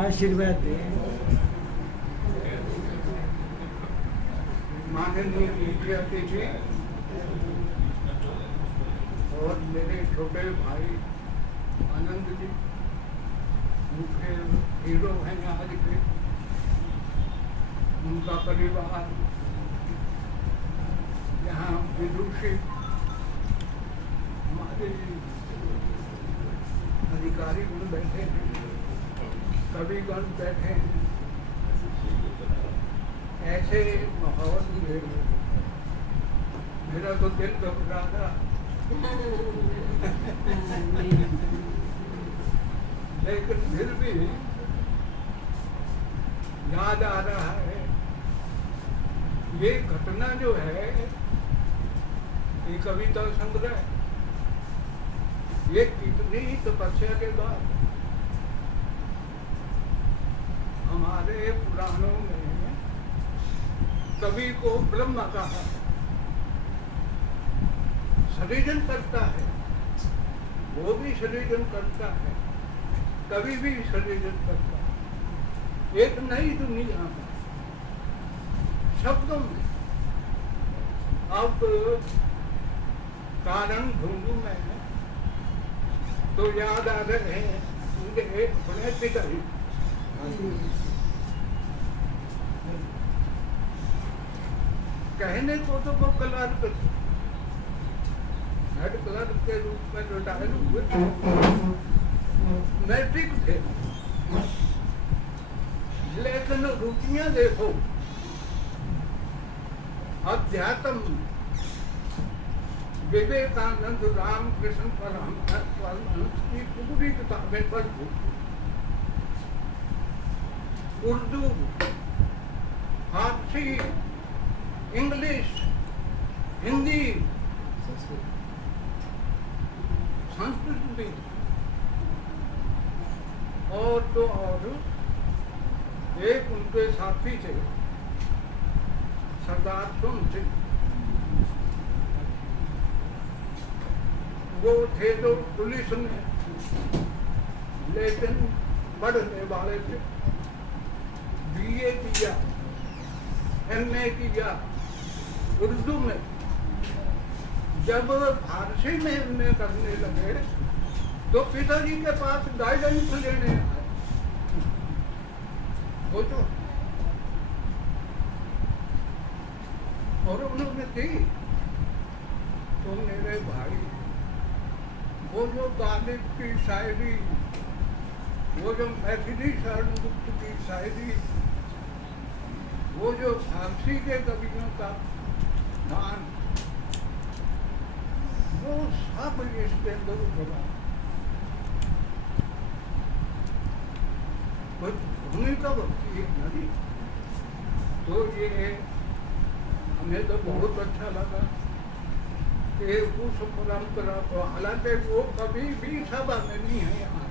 आशीर्वाद दे। माननीय मुख्य अतिथि और मेरे छोटे भाई आनंद जी, मुख्य हीरो हैं आज के, उनका परिवार, यहाँ विदुषी हमारे अधिकारी गण बैठे हैं, कविगण बैठे हैं। ऐसे माहौल में मेरा तो दिल घबरा रहा, लेकिन फिर भी याद आ रहा है ये घटना जो है, ये कविता संग्रह, ये कितनी ही तपस्या के बाद हमारे पुराणों में कवि को ब्रह्म कहा, सृजन करता है, वो भी सृजन करता है, कवि भी सृजन करता है। एक नई दुनिया में शब्दों में अब कारण ढूंढूं मैं तो याद आ रहे हैं उनके अपने पिताजी। कहने को तो वो क्लर्क थे, हेड क्लर्क के रूप में रिटायर हुए, मैट्रिक थे, लेकिन रुचियां देखो अध्यात्म, विवेकानंद, रामकृष्ण परमहंस की पूरी किताबें पढ़ चुकी, उर्दू, फारसी, इंग्लिश, हिंदी, संस्कृत भी, और तो और एक उनके साथी थे सरदार सोम सिंह, वो थे तो पुलिस में, लेकिन पढ़ने वाले थे, बीए किया, एमए किया उर्दू में। जब फारसी में एमए करने लगे तो पिताजी के पास गाइडेंस लेने आए, वो तो और उन्होंने दी तो मेरे भाई वो जो गालिब की शायरी, वो जो मैथिली शरणगुप्त की शायरी, वो जो फारसी के कवियों का गान, वो सब इसके अंदर उभरा। भूमिका होती है नदी, तो ये हमें तो बहुत अच्छा लगा कि उस परंपरा को, हालांकि वो कभी भी सभा में नहीं है यहाँ,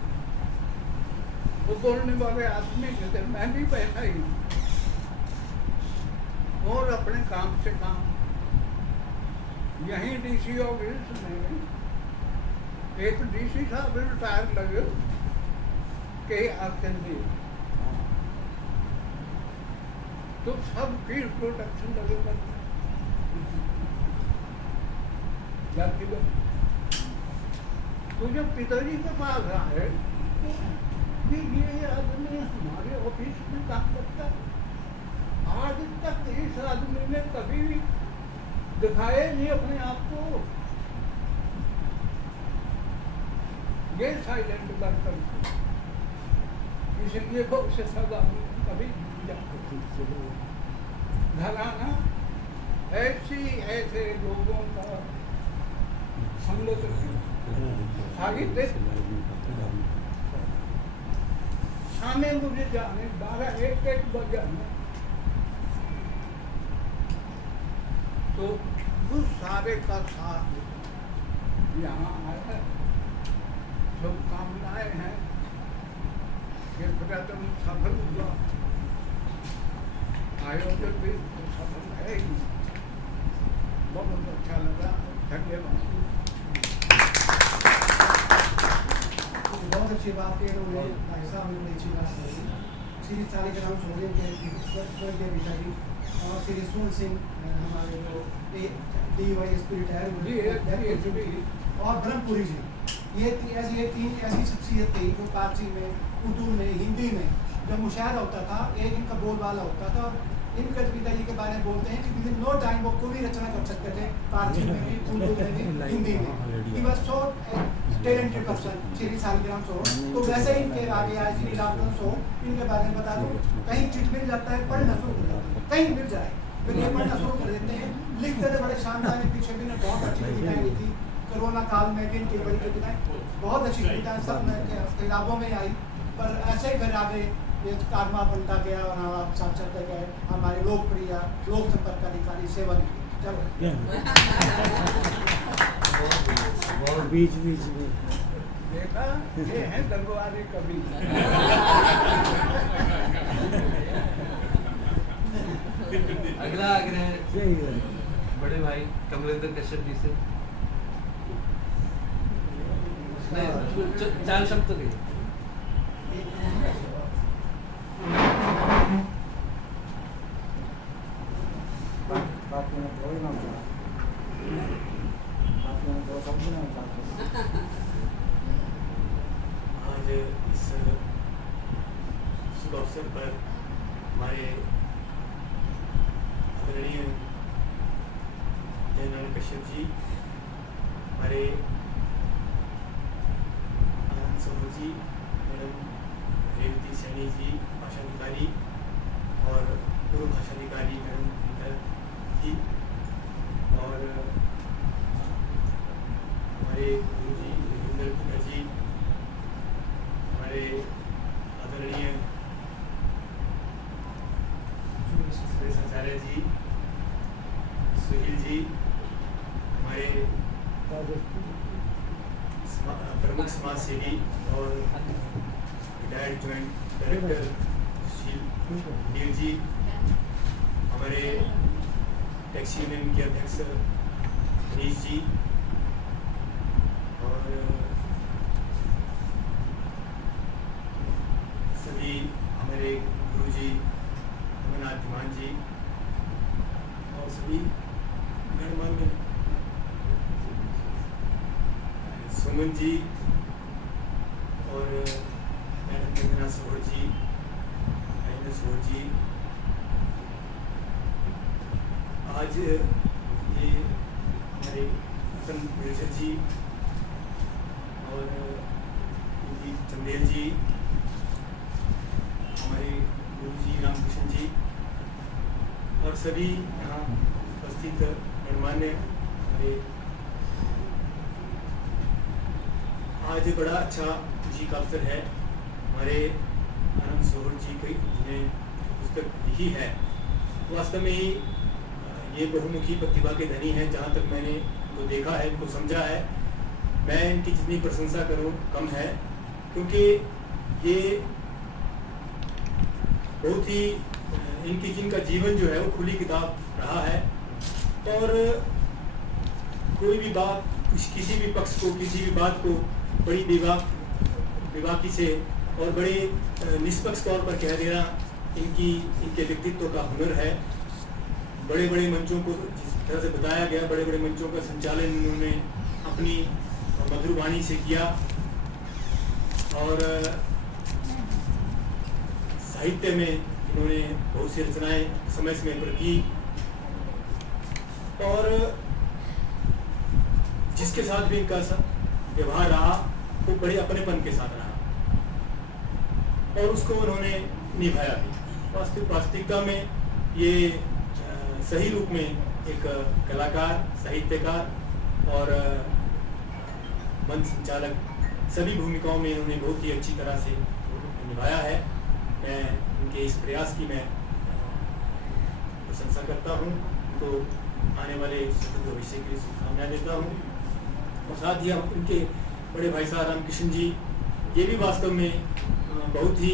वो बोलने वाले आदमी थे, मैं भी बैठा ही हूँ और अपने काम से काम। यहीं डीसी ऑफिस में एक डीसी साहब रिटायर लगे के आते थे, तो सब फिर प्रोटेक्शन लगे करते, तो जब पिताजी के पास आए कि ये आदमी हमारे ऑफिस में काम करता है, आज तक इस आदमी ने कभी दिखाए नहीं अपने आप को, ये साइलेंट कर, इसलिए बहुत से सजा कभी घराना ऐसे लोगों का संगत साहित्य। शाम मुझे जाने 12-1 बजे तो उस सारे का साथ यहाँ आया, शुभकामनाएं हैं कि प्रयत्न सफल हुआ, आयोजन भी सफल है ही, बहुत अच्छा लगा। धन्यवाद। अच्छी बात है उन्होंने भाई साहब ने बड़ी अच्छी बात कही। श्री सालिग्राम सोरेन के स्वर्गीय पिताजी और श्री सुन सिंह हमारे जो DYSP रिटायर हुए और ब्रह्मपुरी जी, ये तीन ऐसी शख्सियत थी जो पारसी में, उर्दू में, हिंदी में जब मुशायरा होता था एक इनका बोलबाला होता था। और इनके पिताजी के बारे में बोलते हैं कि विदिन नो टाइम वो कोई भी रचना कर सकते थे, पारसी में भी, उर्दू में भी, हिंदी में। He was so talented person Shri Saligram Soren. तो वैसे ही इनके आगे आए श्री रामचंद्र सोरेन, इनके बारे में बता दूँ, कहीं चिट मिल जाता है पढ़ना शुरू कर देते हैं, कहीं मिल जाए फिर ये पढ़ना शुरू कर देते हैं। लिखते थे बड़े शानदार, पीछे भी ने बहुत अच्छी कविताएं लिखी। कोरोना काल में भी इनकी बड़ी कविताएं, बहुत अच्छी कविताएं सब किताबों में आई। पर ऐसे ही फिर आगे ये कारवा बनता गया और हम आप साथ चलते गए। हमारे लोकप्रिय लोक संपर्क अधिकारी सेवा निधि। चलो बीच बीच में देखा, ये है दरबारी कवि। अगला आग्रह बड़े भाई कमलेंद्र कश्यप जी से। चार शब्द तो नहीं। आज इस शुभ अवसर पर हमारे आदरणीय जयनारायण कश्यप जी, हमारे आनंद सरोज जी, मैडम रेवती सैनी जी भाषाधिकारी और पूर्व भाषाधिकारी मैडम जी, और हमारे गुरु जी रविंद्र कुमार जी, हमारे आदरणीय सुरेश आचार्य जी, सुनील जी, हमारे प्रमुख समाज सेवी और रिटायर्ड ज्वाइंट डायरेक्टर सुशील नील जी, हमारे टैक्सी यूनियन के अध्यक्ष मनीष जी, और सभी हमारे गुरु जी अमरनाथ धीमान जी, और सभी गणमान्य सुमन जी और मैडम वंदना सोहर जी, राजेंद्र सोहर जी। आज ये हमारे हसन मिर्जा जी और चंदेल जी, हमारे गुरु जी रामकृष्ण जी और सभी यहाँ उपस्थित गणमान्य हमारे, आज बड़ा अच्छा खुशी का अवसर है। हमारे आनंद सोहर जी की जिन्हें पुस्तक लिखी है, वास्तव में ही ये बहुमुखी प्रतिभा के धनी हैं। जहाँ तक मैंने इनको देखा है, इनको समझा है, मैं इनकी जितनी प्रशंसा करूँ कम है, क्योंकि ये बहुत ही इनकी जिनका जीवन जो है वो खुली किताब रहा है। और कोई भी बात, किसी भी पक्ष को, किसी भी बात को बड़ी बेबाकी से और बड़े निष्पक्ष तौर पर कह देना इनके व्यक्तित्व का हुनर है। बड़े बड़े मंचों को जिस तरह से बताया गया, बड़े बड़े मंचों का संचालन इन्होंने अपनी मधुर वाणी से किया, और साहित्य में इन्होंने बहुत सी रचनाएं समय समय पर की, और जिसके साथ भी इनका व्यवहार रहा वो बड़े अपनेपन के साथ रहा, और उसको उन्होंने निभाया भी। वास्तविकता में ये सही रूप में एक कलाकार, साहित्यकार और मंच संचालक, सभी भूमिकाओं में इन्होंने बहुत ही अच्छी तरह से निभाया है। मैं उनके इस प्रयास की मैं प्रशंसा करता हूँ, तो आने वाले स्वतंत्र भविष्य की शुभकामनाएं देता हूँ। और साथ ही हम उनके बड़े भाई साहब रामकृष्ण जी, ये भी वास्तव में बहुत ही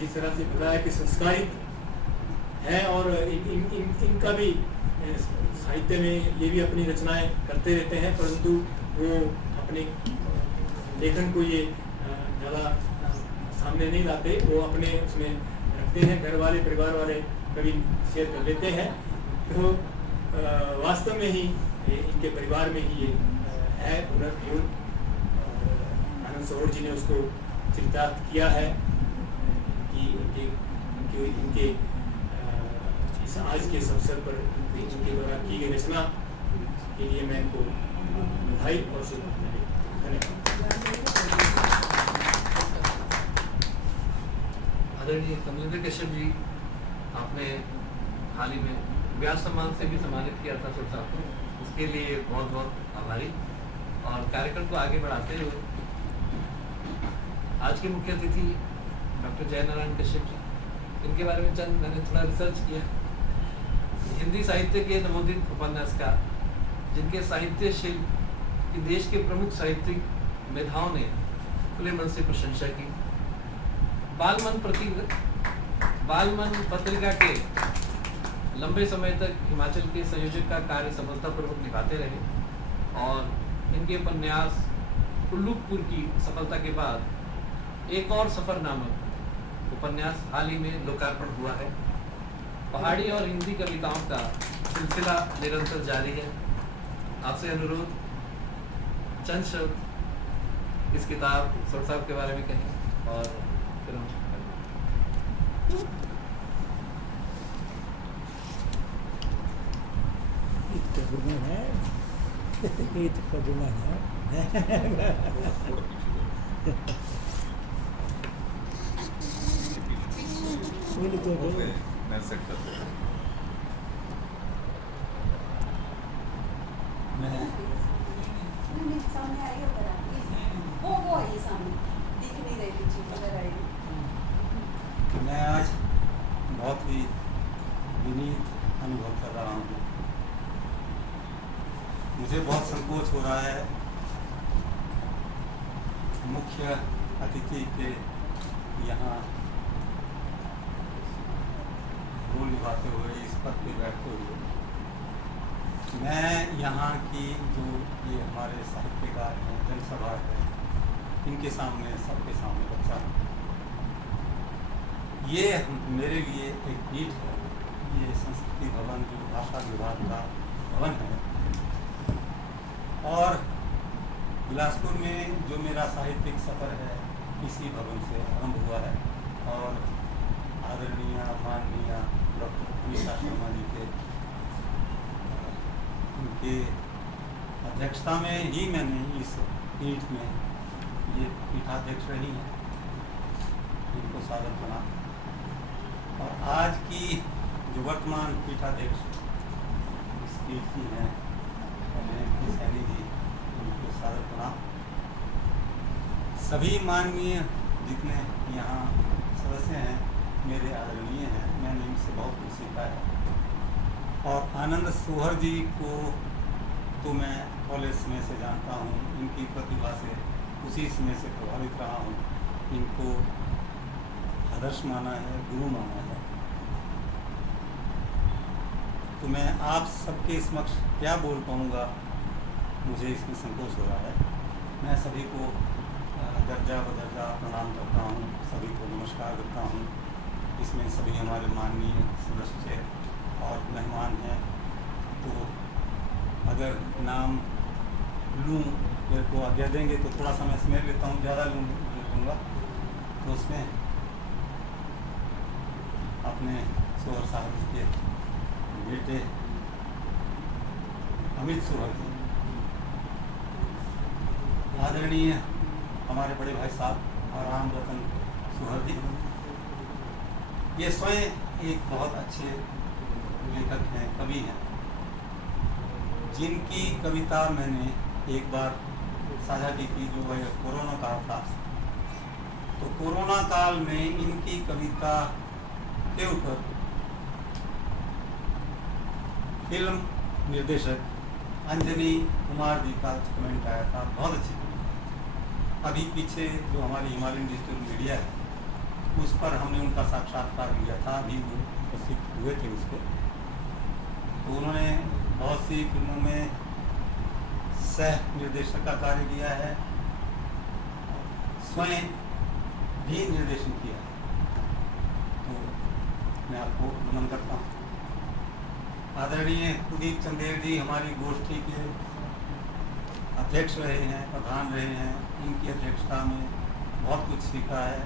जिस तरह से बताया कि संस्कारित हैं, और इनका भी साहित्य में ये भी अपनी रचनाएं करते रहते हैं, परंतु वो अपने लेखन को ये ज़्यादा सामने नहीं लाते, वो अपने उसमें रखते हैं, घर वाले परिवार वाले कभी शेयर कर लेते हैं। तो वास्तव में ही इनके परिवार में ही ये है पुनर्जीवन। आनंद सरोवर जी ने उसको चरितार्थ किया है कि इनके इस आज के इस अवसर पर इनके द्वारा की गई रचना के लिए मैं इनको बधाई और शुभकामनाएं देता हूं। धन्यवाद। आदरणीय कमलेंद्र कश्यप जी, आपने हाल ही में व्यास सम्मान से भी सम्मानित किया था सुर साहब को, उसके लिए बहुत बहुत आभारी। और कार्यक्रम को आगे बढ़ाते हुए आज के मुख्य अतिथि डॉक्टर जयनारायण कश्यप जी, इनके बारे में चंद मैंने थोड़ा रिसर्च किया। हिंदी साहित्य के नवोदित उपन्यासकार, जिनके साहित्य शिल्प की देश के प्रमुख साहित्यिक मेधाओं ने खुले मन से प्रशंसा की। बालमन पत्रिका के लंबे समय तक हिमाचल के संयोजक का कार्य सफलतापूर्वक निभाते रहे और इनके उपन्यास उल्लूकपुर की सफलता के बाद एक और सफर नामक उपन्यास हाल ही में लोकार्पण हुआ है। पहाड़ी और हिंदी कविताओं का सिलसिला निरंतर जारी है। आपसे अनुरोध, चंद शब्द इस किताब सर साहब के बारे में कहें और फिर हम मैं सेट कर दूँगा। सामने आई है ऊपर आके। वो आई सामने दिख नहीं रही चीज उधर आई। मैं आज बहुत ही विनीत अनुभव कर रहा हूँ। मुझे बहुत संकोच हो रहा है मुख्य अतिथि के यहाँ रोल निभाते हुए, इस पद पे बैठते हुए मैं यहाँ की जो ये हमारे साहित्यकार हैं, जनसभा है, इनके सामने, सबके सामने बच्चा हूँ। ये मेरे लिए एक पीठ है। ये संस्कृति भवन जो भाषा विभाग का भवन है, और बिलासपुर में जो मेरा साहित्यिक सफ़र है इसी भवन से आरंभ हुआ है। और आदरणीय माननीय डॉक्टर अमिता शर्मा जी के उनके अध्यक्षता में ही मैंने इस पीठ में ये पीठाध्यक्ष रही हैं, इनको सादर प्रणाम। और आज की जो वर्तमान पीठाध्यक्ष इस पीठ की हैं सैनी जी, उनको सादर प्रणाम। सभी माननीय जितने यहाँ सदस्य हैं मेरे आदरणीय हैं, मैंने इनसे बहुत कुछ सीखा है। और आनंद सोहर जी को तो मैं कॉलेज में से जानता हूँ, इनकी प्रतिभा से उसी समय से प्रभावित रहा हूँ। इनको आदर्श माना है, गुरु माना है। तो मैं आप सबके समक्ष क्या बोल पाऊँगा, मुझे इसमें संकोच हो रहा है। मैं सभी को दर्जा बदर्जा प्रणाम करता हूँ, सभी को नमस्कार करता हूँ। इसमें सभी हमारे माननीय सदस्य और मेहमान हैं, तो अगर नाम लूँ, मेरे को आज्ञा देंगे तो थोड़ा सा मैं समेट लेता हूँ, ज़्यादा लूँगा तो उसमें अपने सोहर साहब के बेटे अमित सोहर जी, आदरणीय हमारे बड़े भाई साहब और राम रतन सोहर जी, ये स्वयं एक बहुत अच्छे लेखक हैं, कवि हैं, जिनकी कविता मैंने एक बार साझा की थी, जो वह कोरोना काल था। तो कोरोना काल में इनकी कविता के ऊपर फिल्म निर्देशक अंजनी कुमार जी का कमेंट आया था, बहुत अच्छी कविता। अभी पीछे जो हमारी हिमालयन डिजिटल मीडिया है, उस पर हमने उनका साक्षात्कार लिया था, अभी वो उपस्थित हुए थे उस पर। तो उन्होंने बहुत सी फिल्मों में सह निर्देशक का कार्य किया है, स्वयं भी निर्देशन किया है, तो मैं आपको नमन करता हूँ। आदरणीय कुलदीप चंदेल जी हमारी गोष्ठी के अध्यक्ष रहे हैं, प्रधान रहे हैं। इनकी अध्यक्षता में बहुत कुछ सीखा है,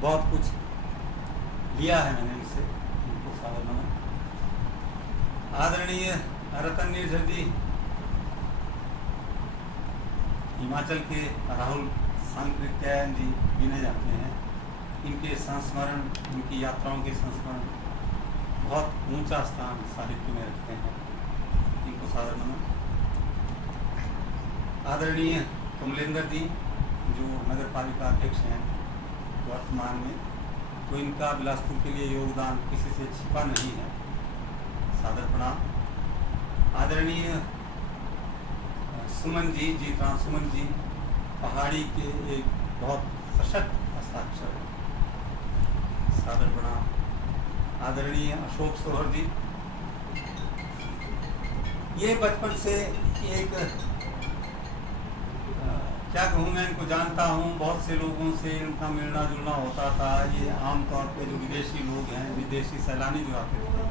बहुत कुछ लिया है मैंने इनसे, इनको सादर नमन। आदरणीय रतन निर्झर जी हिमाचल के राहुल सांकृत्यायन जी गिने जाते हैं। इनके संस्मरण, इनकी यात्राओं के संस्मरण बहुत ऊंचा स्थान साहित्य में रखते हैं, इनको सादर नमन। आदरणीय कमलेंद्र जी जो नगर पालिका अध्यक्ष हैं वर्तमान में, तो इनका बिलासपुर के लिए योगदान किसी से छिपा नहीं है, सादर प्रणाम। आदरणीय सुमन जी, जीतराम सुमन जी पहाड़ी के एक बहुत सशक्त हस्ताक्षर हैं, सादर प्रणाम। आदरणीय अशोक सोहर जी, ये बचपन से एक क्या कहूँ, मैं इनको जानता हूँ, बहुत से लोगों से इनका मिलना जुलना होता था। ये आमतौर पे जो विदेशी लोग हैं, विदेशी सैलानी जो आते थे,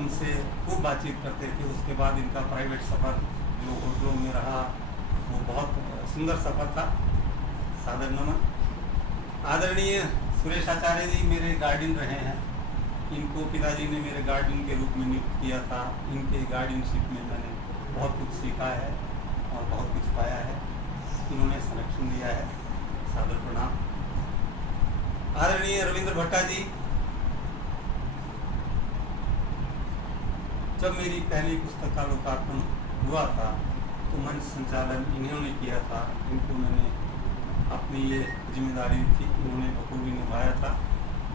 उनसे खूब बातचीत करते थे। उसके बाद इनका प्राइवेट सफ़र जो होटलों में रहा, वो बहुत सुंदर सफ़र था, सादर नमन। आदरणीय सुरेश आचार्य जी मेरे गार्डियन रहे हैं, इनको पिताजी ने मेरे गार्डियन के रूप में नियुक्त किया था। इनके गार्डियनशिप में मैंने बहुत कुछ सीखा है और बहुत कुछ पाया है, इन्होंने संरक्षण दिया है, सादर प्रणाम। आदरणीय रविंद्र भट्टा जी, जब मेरी पहली पुस्तक का लोकार्पण हुआ था तो मंच संचालन इन्होंने किया था। इनको मैंने अपनी ये जिम्मेदारी थी, इन्होंने बखूबी निभाया था।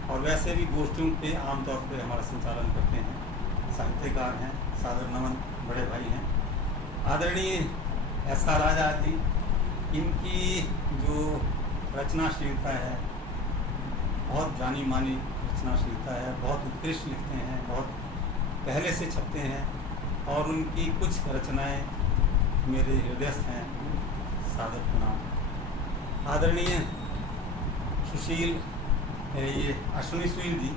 और वैसे भी गोष्ठियों पे आमतौर पे हमारा संचालन करते हैं, साहित्यकार हैं, सादर नमन, बड़े भाई हैं। आदरणीय S.R. आजाद जी, इनकी जो रचनाशीलता है, बहुत जानी मानी रचनाशीलता है, बहुत उत्कृष्ट लिखते हैं, बहुत पहले से छपते हैं और उनकी कुछ रचनाएं मेरे हृदयस्थ हैं, सादर प्रणाम। आदरणीय सुशील, ये अश्विनी सुशील जी,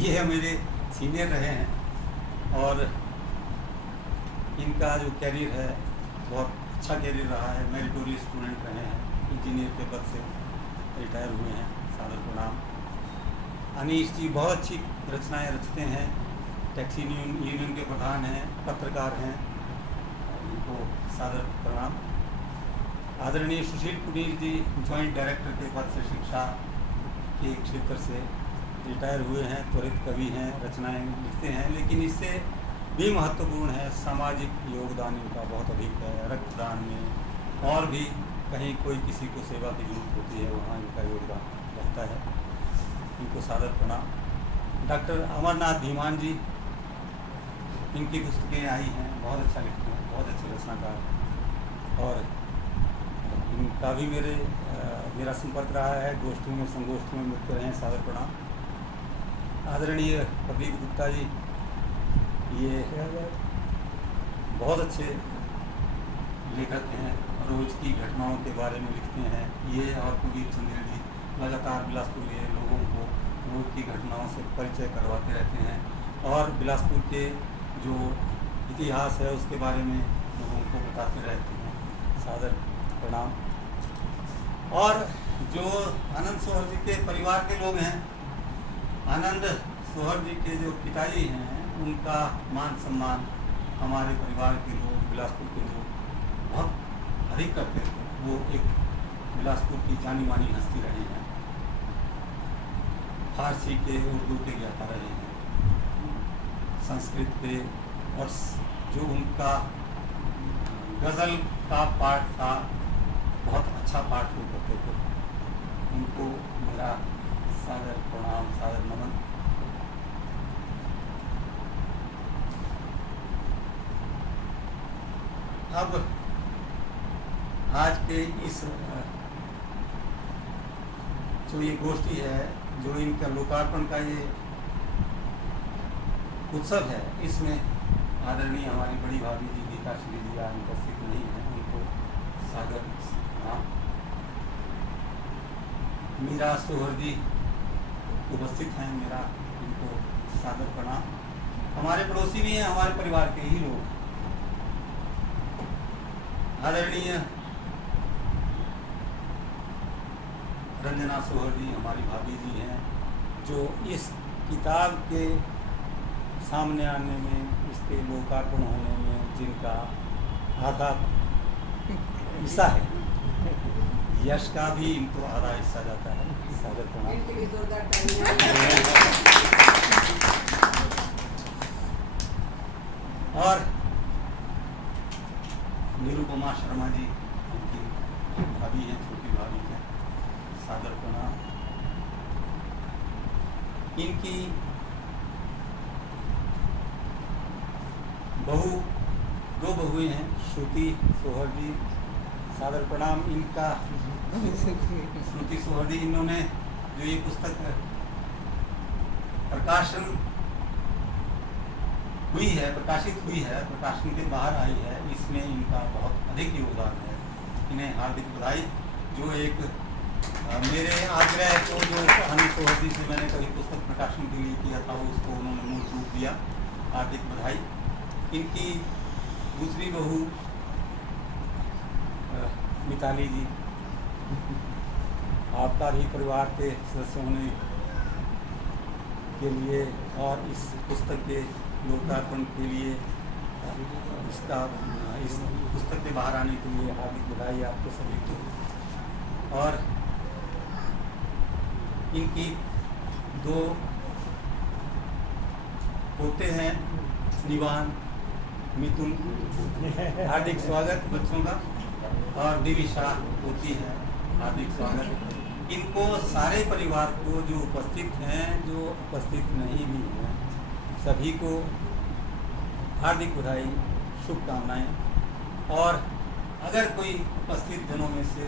ये मेरे सीनियर रहे हैं और इनका जो कैरियर है बहुत अच्छा कैरियर रहा है। मेरिटोरियस स्टूडेंट रहे हैं, इंजीनियर के पद से रिटायर हुए हैं, सादर प्रणाम। अनीश जी बहुत अच्छी रचनाएं रचते हैं, टैक्सी यूनियन के प्रधान हैं, पत्रकार हैं, इनको सादर प्रणाम। आदरणीय सुशील पुनीर जी जॉइंट डायरेक्टर के पद से शिक्षा के क्षेत्र से रिटायर हुए हैं, त्वरित कवि हैं, रचनाएं लिखते हैं, लेकिन इससे भी महत्वपूर्ण है सामाजिक योगदान इनका बहुत अधिक है। रक्तदान में और भी कहीं कोई किसी को सेवा की जरूरत होती है, वहाँ इनका योगदान रहता है, इनको सादर प्रणाम। डॉक्टर अमरनाथ धीमान जी, इनकी पुस्तकें आई हैं, बहुत अच्छा लिखते हैं, बहुत अच्छे रचनाकार हैं और इनका भी मेरा संपर्क रहा है, गोष्ठियों में संगोष्ठियों में मिलते रहे हैं, सादर प्रणाम। आदरणीय प्रदीप गुप्ता जी, ये बहुत अच्छे लेखक हैं, रोज की घटनाओं के बारे में लिखते हैं। ये और कुलदीप चंदेल जी लगातार बिलासपुर के लोगों को रोज की घटनाओं से परिचय करवाते रहते हैं और बिलासपुर के जो इतिहास है उसके बारे में लोगों को बताते रहते हैं, सादर प्रणाम। और जो आनंद सोहर जी के परिवार के लोग हैं, आनंद सोहर जी के जो पिताजी हैं, उनका मान सम्मान हमारे परिवार के लोग, बिलासपुर के लोग बहुत अधिक करते थे। वो एक बिलासपुर की जानी मानी हस्ती रहे हैं, फारसी के, उर्दू के ज्ञाता रहे हैं, संस्कृत के, और जो उनका गज़ल का पाठ था बहुत अच्छा पाठ वो करते थे, उनको मेरा सादर प्रणाम, सादर नमन। अब आज के इस जो ये गोष्ठी है, जो इनका लोकार्पण का ये उत्सव है, इसमें आदरणीय हमारी बड़ी भाभी जी गीता श्री जी आज उपस्थित नहीं है, उनको सादर प्रणाम। मीरा सोहर जी उपस्थित हैं, मेरा इनको सादर प्रणाम। हमारे पड़ोसी भी हैं, हमारे परिवार के ही लोग। आदरणीय रंजना सोहर जी हमारी भाभी जी हैं, जो इस किताब के सामने आने में, इसके लोकार्पण होने में जिनका आधा हिस्सा है, यश का भी इनको आधा हिस्सा जाता है। सादर प्रणाम। इनके लिए जोरदार तालियां। और निरुपमा शर्मा जी उनकी भाभी हैं, छोटी भाभी हैं, सादर प्रणाम। इनकी बहू, दो बहुएं हैं, श्रुति सोहर जी, सादर प्रणाम। इनका श्रुति सोहर जी, इन्होंने जो ये पुस्तक प्रकाशित हुई है, प्रकाशन के बाहर आई है, इसमें इनका बहुत अधिक योगदान है। इन्हें हार्दिक बधाई। जो एक मेरे आग्रह को जो कहानी सोहर जी से मैंने कभी पुस्तक प्रकाशन के लिए किया था, उसको उन्होंने मूल रूप दिया। हार्दिक बधाई। इनकी दूसरी बहू मिताली जी, आपका भी परिवार के सदस्य होने के लिए और इस पुस्तक के लोकार्पण के लिए, इस पुस्तक के बाहर आने के लिए हार्दिक बधाई आपको सभी को। और इनकी दो पोते हैं, निवान, मिथुन, हार्दिक स्वागत बच्चों का। और दिविशा होती है, हार्दिक स्वागत। इनको सारे परिवार को, जो उपस्थित हैं, जो उपस्थित नहीं भी हैं, सभी को हार्दिक बधाई, शुभकामनाएं। और अगर कोई उपस्थित जनों में से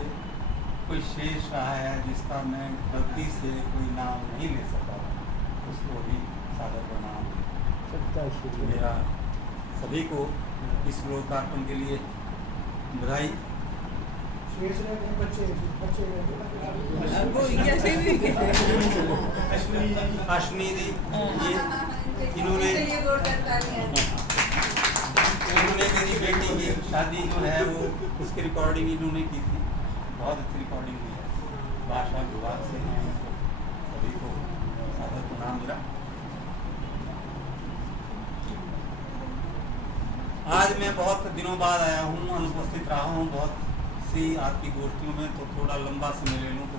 कोई शेष रहा है जिसका मैं गलती से कोई नाम नहीं ले सका, उसको भी सादर प्रणाम। मेरा सभी को इस लोकार्पण के लिए बधाई। अश्विनी जी, इन्होंने मेरी बेटी की शादी जो है वो, उसकी रिकॉर्डिंग इन्होंने की थी, बहुत अच्छी रिकॉर्डिंग हुई है। भाषा विभाग से हैं, सभी को सादर प्रणाम मेरा। आज मैं बहुत दिनों बाद आया हूँ, अनुपस्थित रहा हूँ बहुत सी आपकी गोष्ठियों में, तो थोड़ा लंबा समय ले लूँ तो